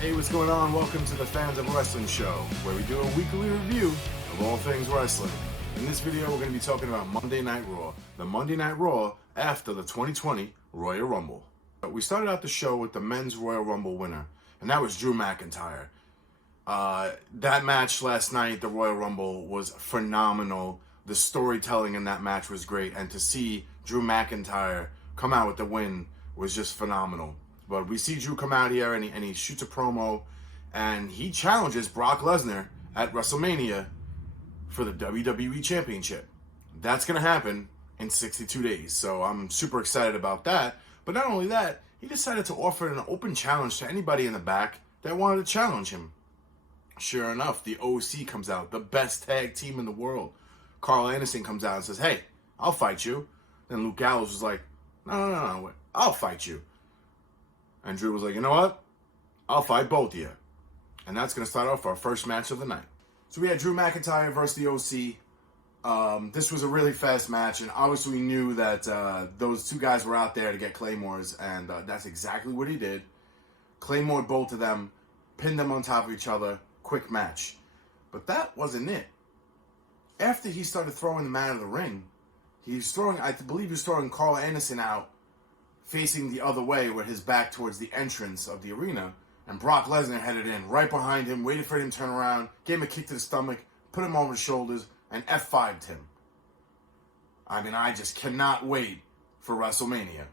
Hey, what's going on? Welcome to the Fans of Wrestling Show, where we do a weekly review of all things wrestling. In this video, we're going to be talking about Monday Night Raw, the Monday Night Raw after the 2020 Royal Rumble. We started out the show with the men's Royal Rumble winner, and that was Drew McIntyre. That match last night, the Royal Rumble, was phenomenal. The storytelling in that match was great, and to see Drew McIntyre come out with the win was just phenomenal. But we see Drew come out here and he shoots a promo, and he challenges Brock Lesnar at WrestleMania for the WWE Championship. That's going to happen in 62 days, so I'm super excited about that. But not only that, he decided to offer an open challenge to anybody in the back that wanted to challenge him. Sure enough, the OC comes out, the best tag team in the world. Carl Anderson comes out and says, "Hey, I'll fight you." Then Luke Gallows was like, No, I'll fight you. And Drew was like, "You know what? I'll fight both of you." And that's going to start off our first match of the night. So we had Drew McIntyre versus the OC. This was a really fast match, and obviously we knew that those two guys were out there to get Claymores, and that's exactly what he did. Claymored both of them, pinned them on top of each other, quick match. But that wasn't it. After he started throwing them out of the ring, I believe he was throwing Carl Anderson out, facing the other way with his back towards the entrance of the arena, and Brock Lesnar headed in right behind him, waited for him to turn around, gave him a kick to the stomach, put him over his shoulders, and F5'd him. I mean, I just cannot wait for WrestleMania.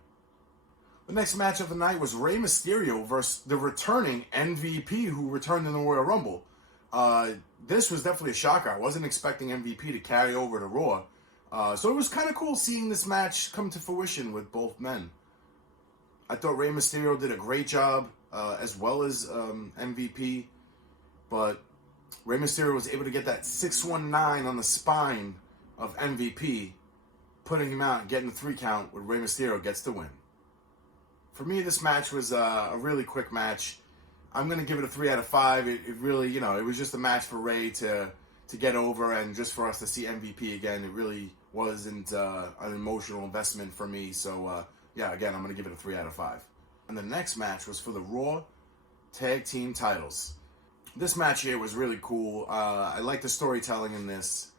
The next match of the night was Rey Mysterio versus the returning MVP who returned in the Royal Rumble. This was definitely a shocker. I wasn't expecting MVP to carry over to Raw. So it was kind of cool seeing this match come to fruition with both men. I thought Rey Mysterio did a great job, as well as MVP. But Rey Mysterio was able to get that 619 on the spine of MVP, putting him out and getting the 3 count where Rey Mysterio gets the win. For me, this match was a really quick match. I'm going to give it a 3 out of 5. It really, it was just a match for Rey to get over, and just for us to see MVP again. It really wasn't an emotional investment for me. So, yeah, again, I'm going to give it a 3 out of 5. And the next match was for the Raw Tag Team titles. This match here was really cool. I like the storytelling in this.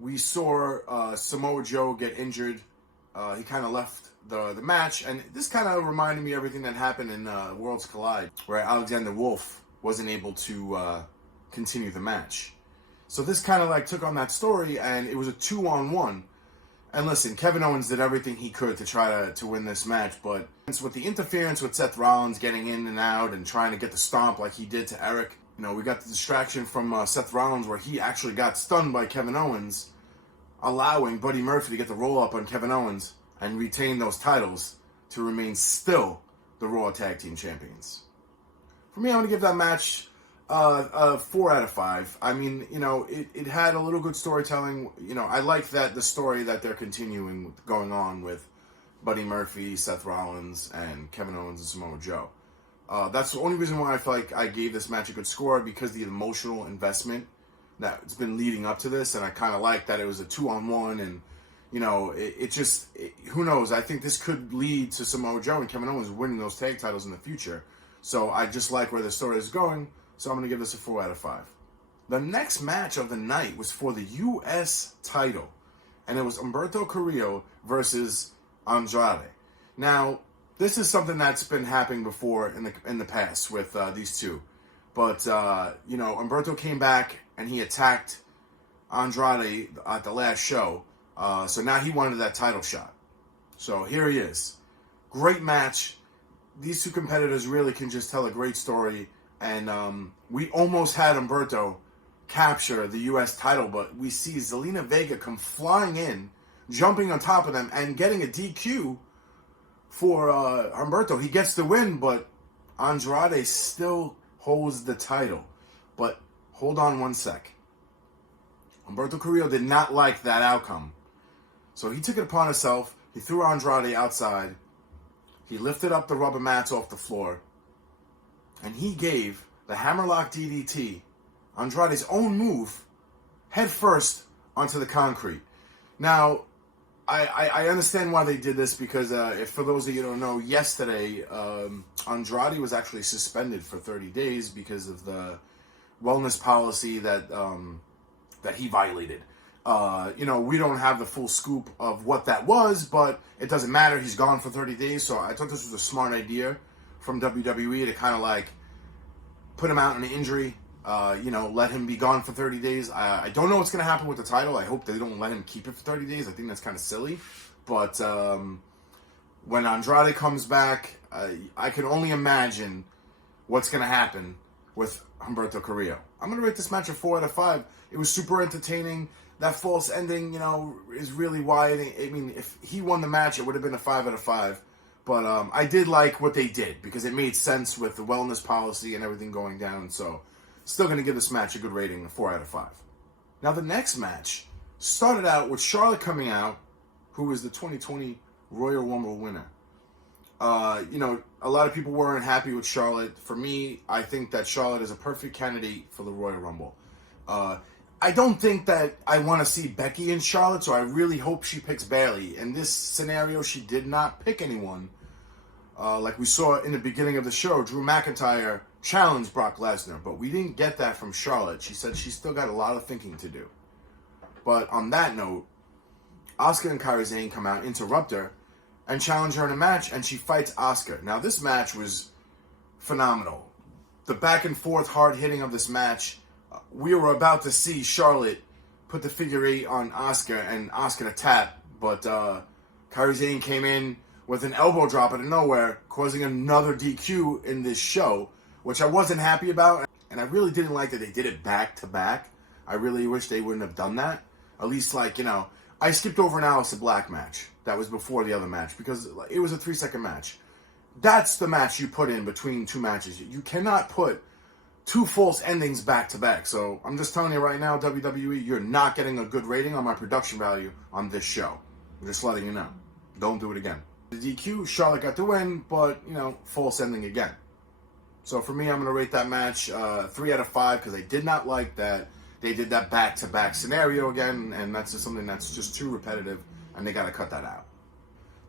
We saw Samoa Joe get injured. He kind of left the match, and this kind of reminded me of everything that happened in Worlds Collide, where Alexander Wolf wasn't able to continue the match. So this kind of like took on that story, and it was a 2-on-1. And listen, Kevin Owens did everything he could to try to win this match, but with the interference with Seth Rollins getting in and out and trying to get the stomp like he did to Eric, we got the distraction from Seth Rollins where he actually got stunned by Kevin Owens, allowing Buddy Murphy to get the roll-up on Kevin Owens and retain those titles to remain still the Raw Tag Team Champions. For me, I'm going to give that match a 4 out of 5. I mean, it had a little good storytelling. I like that the story that they're continuing going on with Buddy Murphy, Seth Rollins, and Kevin Owens and Samoa Joe. That's the only reason why I feel like I gave this match a good score, because the emotional investment that's been leading up to this, and I kind of like that it was a 2-on-1, and who knows? I think this could lead to Samoa Joe and Kevin Owens winning those tag titles in the future. So I just like where the story is going. So I'm going to give this a 4 out of 5. The next match of the night was for the U.S. title, and it was Umberto Carrillo versus Andrade. Now, this is something that's been happening before in the past with these two. But, Umberto came back and he attacked Andrade at the last show. So now he wanted that title shot. So here he is. Great match. These two competitors really can just tell a great story. And we almost had Umberto capture the U.S. title, but we see Zelina Vega come flying in, jumping on top of them, and getting a DQ for Umberto. He gets the win, but Andrade still holds the title. But hold on one sec. Umberto Carrillo did not like that outcome. So he took it upon himself. He threw Andrade outside. He lifted up the rubber mats off the floor. And he gave the hammerlock DDT, Andrade's own move, head first onto the concrete. Now, I understand why they did this because if for those of you who don't know, yesterday Andrade was actually suspended for 30 days because of the wellness policy that he violated. We don't have the full scoop of what that was, but it doesn't matter. He's gone for 30 days, so I thought this was a smart idea from WWE to kind of like put him out in an injury. Let him be gone for 30 days. I don't know what's going to happen with the title. I hope they don't let him keep it for 30 days. I think that's kind of silly. But when Andrade comes back, I can only imagine what's going to happen with Umberto Carrillo. I'm going to rate this match a 4 out of 5. It was super entertaining. That false ending, is really wide. I mean, if he won the match, it would have been a 5 out of 5. But I did like what they did because it made sense with the wellness policy and everything going down. So still going to give this match a good rating, a 4 out of 5. Now, the next match started out with Charlotte coming out, who was the 2020 Royal Rumble winner. A lot of people weren't happy with Charlotte. For me, I think that Charlotte is a perfect candidate for the Royal Rumble. I don't think that I want to see Becky and Charlotte, so I really hope she picks Bayley. In this scenario, she did not pick anyone. Like we saw in the beginning of the show, Drew McIntyre challenged Brock Lesnar, but we didn't get that from Charlotte. She said she's still got a lot of thinking to do. But on that note, Asuka and Kairi Sane come out, interrupt her, and challenge her in a match, and she fights Asuka. Now, this match was phenomenal. The back and forth hard hitting of this match, we were about to see Charlotte put the figure 8 on Asuka and Asuka to tap, but Kairi Sane came in with an elbow drop out of nowhere, causing another DQ in this show, which I wasn't happy about, and I really didn't like that they did it back to back. I really wish they wouldn't have done that. At least, I skipped over an Aleister Black match that was before the other match because it was a 3-second match. That's the match you put in between two matches. You cannot put two false endings back to back. So I'm just telling you right now, WWE, you're not getting a good rating on my production value on this show. I'm just letting you know. Don't do it again. The DQ, Charlotte got the win, but, false ending again. So for me, I'm going to rate that match 3 out of 5 because I did not like that they did that back-to-back scenario again, and that's just something that's just too repetitive, and they got to cut that out.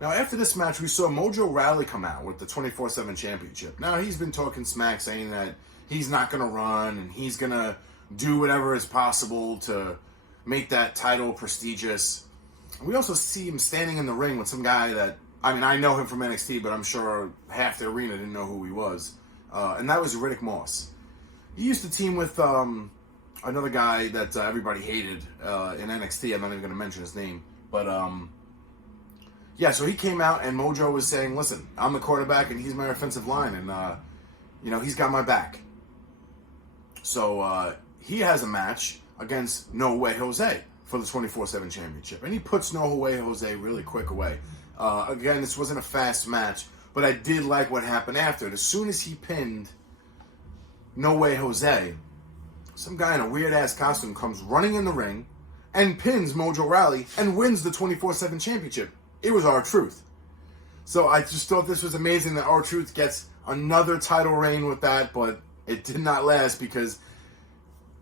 Now, after this match, we saw Mojo Rawley come out with the 24/7 championship. Now, he's been talking smack, saying that he's not going to run, and he's going to do whatever is possible to make that title prestigious. We also see him standing in the ring with some guy that, I know him from NXT, but I'm sure half the arena didn't know who he was. And that was Riddick Moss. He used to team with another guy that everybody hated in NXT. I'm not even going to mention his name. But, so he came out and Mojo was saying, listen, I'm the quarterback and he's my offensive line. And, he's got my back. So he has a match against No Way Jose for the 24/7 championship. And he puts No Way Jose really quick away. Again, this wasn't a fast match, but I did like what happened after it. As soon as he pinned No Way Jose, some guy in a weird-ass costume comes running in the ring and pins Mojo Rawley and wins the 24/7 championship. It was RTruth. So I just thought this was amazing that RTruth gets another title reign with that, but it did not last because,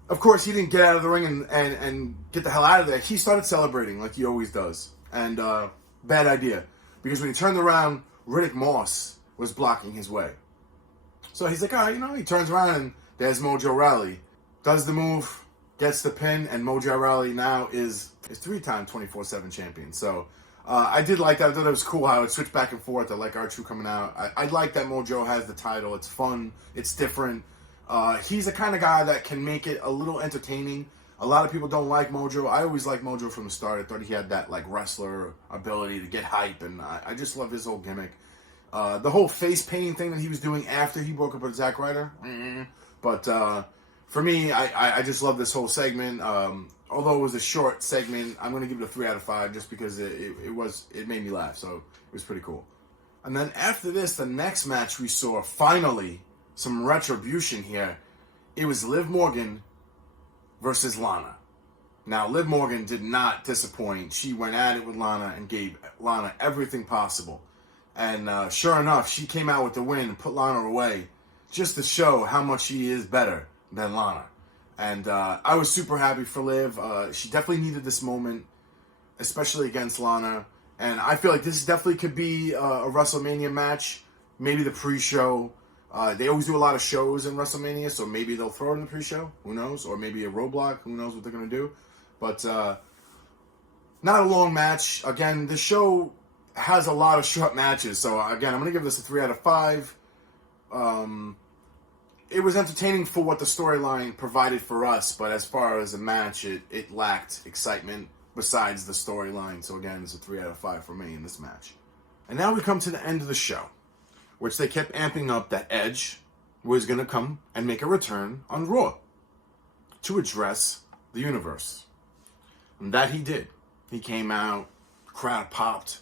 of course, he didn't get out of the ring and get the hell out of there. He started celebrating like he always does. And bad idea. Because when he turned around, Riddick Moss was blocking his way. So he's like, he turns around and there's Mojo Rawley. Does the move, gets the pin, and Mojo Rawley now is 3-time 24/7 champion. So I did like that. I thought it was cool how it switched back and forth. I like R2 coming out. I like that Mojo has the title. It's fun. It's different. He's the kind of guy that can make it a little entertaining. A lot of people don't like Mojo. I always liked Mojo from the start. I thought he had that wrestler ability to get hype, and I just love his whole gimmick. The whole face painting thing that he was doing after he broke up with Zack Ryder. But for me, I just love this whole segment. Although it was a short segment, I'm going to give it a 3 out of 5 just because it made me laugh. So it was pretty cool. And then after this, the next match we saw, finally, some retribution here. It was Liv Morgan versus Lana. Now, Liv Morgan did not disappoint. She went at it with Lana and gave Lana everything possible. And sure enough, she came out with the win and put Lana away just to show how much she is better than Lana. And I was super happy for Liv. She definitely needed this moment. especially against Lana. And I feel like this definitely could be a WrestleMania match, maybe the pre-show. They always do a lot of shows in WrestleMania, so maybe they'll throw it in the pre-show. Who knows? Or maybe a roadblock. Who knows what they're going to do? But not a long match. Again, the show has a lot of short matches. So, again, I'm going to give this a 3 out of 5. It was entertaining for what the storyline provided for us, but as far as a match, it lacked excitement besides the storyline. So again, it's a 3 out of 5 for me in this match. And now we come to the end of the show, which they kept amping up that Edge was going to come and make a return on Raw to address the universe. And that he did. He came out, crowd popped.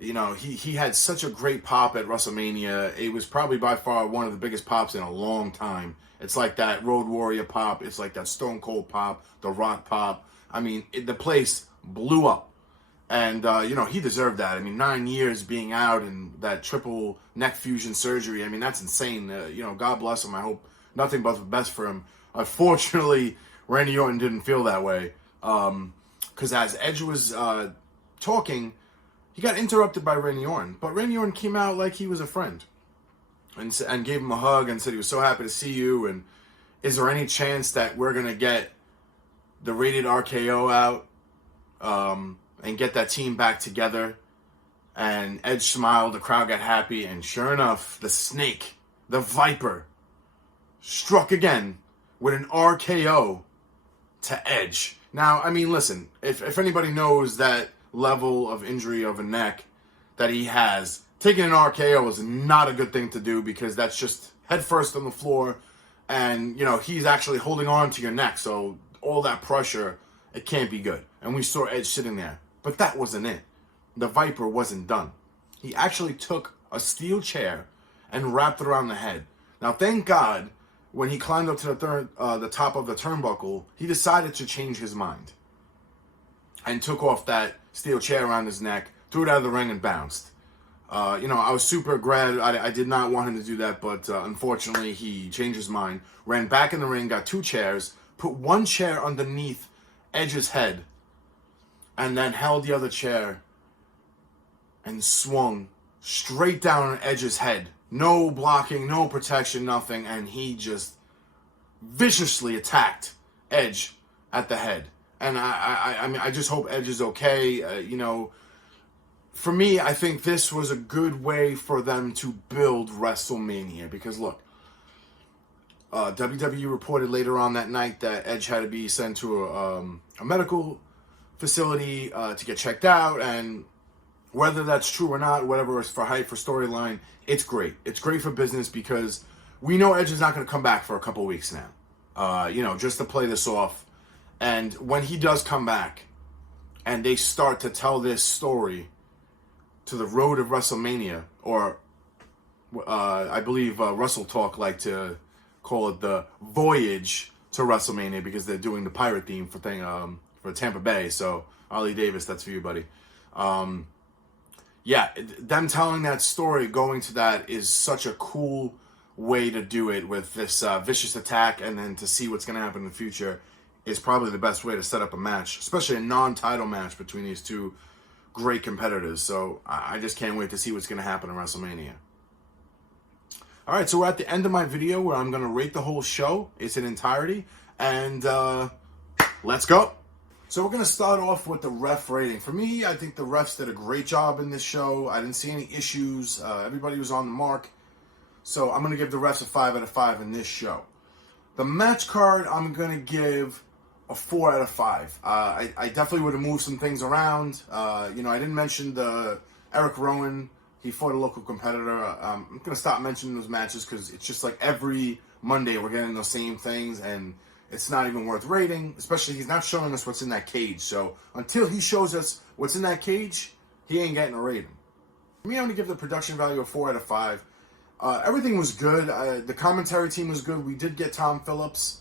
You know, he had such a great pop at WrestleMania. It was probably by far one of the biggest pops in a long time. It's like that Road Warrior pop. It's like that Stone Cold pop, the Rock pop. I mean, the place blew up. And, you know, he deserved that. I mean, 9 years being out and that triple neck fusion surgery. I mean, that's insane. You know, God bless him. I hope nothing but the best for him. Unfortunately, Randy Orton didn't feel that way. Because as Edge was talking, he got interrupted by Randy Orton. But Randy Orton came out like he was a friend. And gave him a hug and said he was so happy to see you. And is there any chance that we're going to get the rated RKO out and get that team back together? And Edge smiled, the crowd got happy, and sure enough, the snake, the Viper, struck again with an RKO to Edge. Now, I mean, listen, if anybody knows that level of injury of a neck that he has, taking an RKO is not a good thing to do because that's just head first on the floor, and, you know, he's actually holding on to your neck, so all that pressure, it can't be good. And we saw Edge sitting there. But that wasn't it. The Viper wasn't done. He actually took a steel chair and wrapped it around the head. Now, thank God, when he climbed up to the top of the turnbuckle, he decided to change his mind and took off that steel chair around his neck, threw it out of the ring, and bounced. You know, I was super glad. I did not want him to do that, but unfortunately, he changed his mind, ran back in the ring, got 2 chairs, put one chair underneath Edge's head, and then held the other chair and swung straight down on Edge's head. No blocking, no protection, nothing, and he just viciously attacked Edge at the head. And I mean, I just hope Edge is okay. You know, for me, I think this was a good way for them to build WrestleMania. Because, look, WWE reported later on that night that Edge had to be sent to a medical facility to get checked out. And whether that's true or not, whatever is for hype, for storyline, it's great. It's great for business because we know Edge is not going to come back for a couple weeks now. You know, just to play this off. And when he does come back and they start to tell this story to the road of WrestleMania, or I believe Wrestle Talk like to call it the voyage to WrestleMania because they're doing the pirate theme for Tampa Bay. So, Ollie Davis, that's for you, buddy. Yeah, them telling that story, going to that, is such a cool way to do it with this vicious attack, and then to see what's going to happen in the future is probably the best way to set up a match, especially a non-title match between these two great competitors. So I just can't wait to see what's going to happen in WrestleMania. All right, so we're at the end of my video where I'm going to rate the whole show. It's in entirety, and let's go. So we're going to start off with the ref rating. For me, I think the refs did a great job in this show. I didn't see any issues. Everybody was on the mark. So I'm going to give the refs a 5 out of 5 in this show. The match card, I'm going to give a 4 out of 5. I definitely would have moved some things around. You know, I didn't mention the Eric Rowan. He fought a local competitor. I'm going to stop mentioning those matches because it's just like every Monday we're getting those same things, and it's not even worth rating, especially he's not showing us what's in that cage. So until he shows us what's in that cage, he ain't getting a rating. For me, I'm going to give the production value a 4 out of 5. Everything was good. The commentary team was good. We did get Tom Phillips,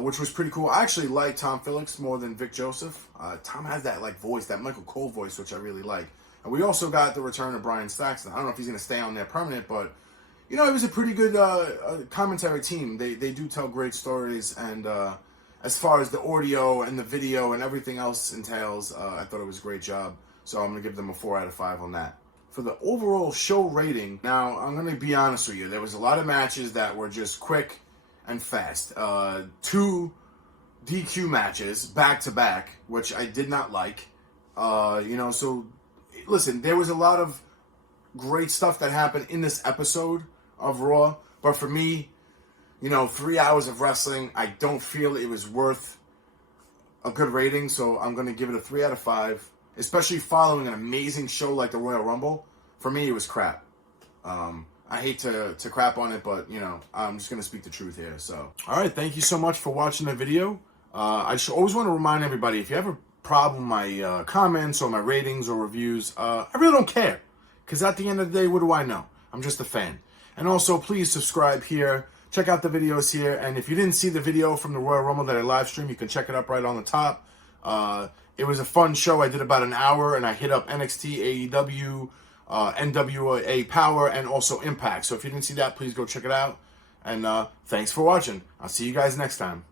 which was pretty cool. I actually like Tom Phillips more than Vic Joseph. Tom has that like voice, that Michael Cole voice, which I really like. And we also got the return of Brian Saxton. I don't know if he's going to stay on there permanent, but you know, it was a pretty good commentary team. They do tell great stories, and as far as the audio and the video and everything else entails, I thought it was a great job. So I'm going to give them a 4 out of 5 on that. For the overall show rating, now I'm going to be honest with you. There was a lot of matches that were just quick and fast. 2 DQ matches back to back, which I did not like. So listen, there was a lot of great stuff that happened in this episode of Raw. But for me, 3 hours of wrestling, I don't feel it was worth a good rating. So I'm going to give it a 3 out of 5. Especially following an amazing show like the Royal Rumble. For me, it was crap. I hate to crap on it, but, I'm just going to speak the truth here. So, all right, thank you so much for watching the video. I just always want to remind everybody, if you have a problem with my comments or my ratings or reviews, I really don't care. Because at the end of the day, what do I know? I'm just a fan. And also, please subscribe here. Check out the videos here. And if you didn't see the video from the Royal Rumble that I live streamed, you can check it up right on the top. It was a fun show. I did about an hour, and I hit up NXT, AEW, NWA Power, and also Impact. So if you didn't see that, please go check it out. And thanks for watching. I'll see you guys next time.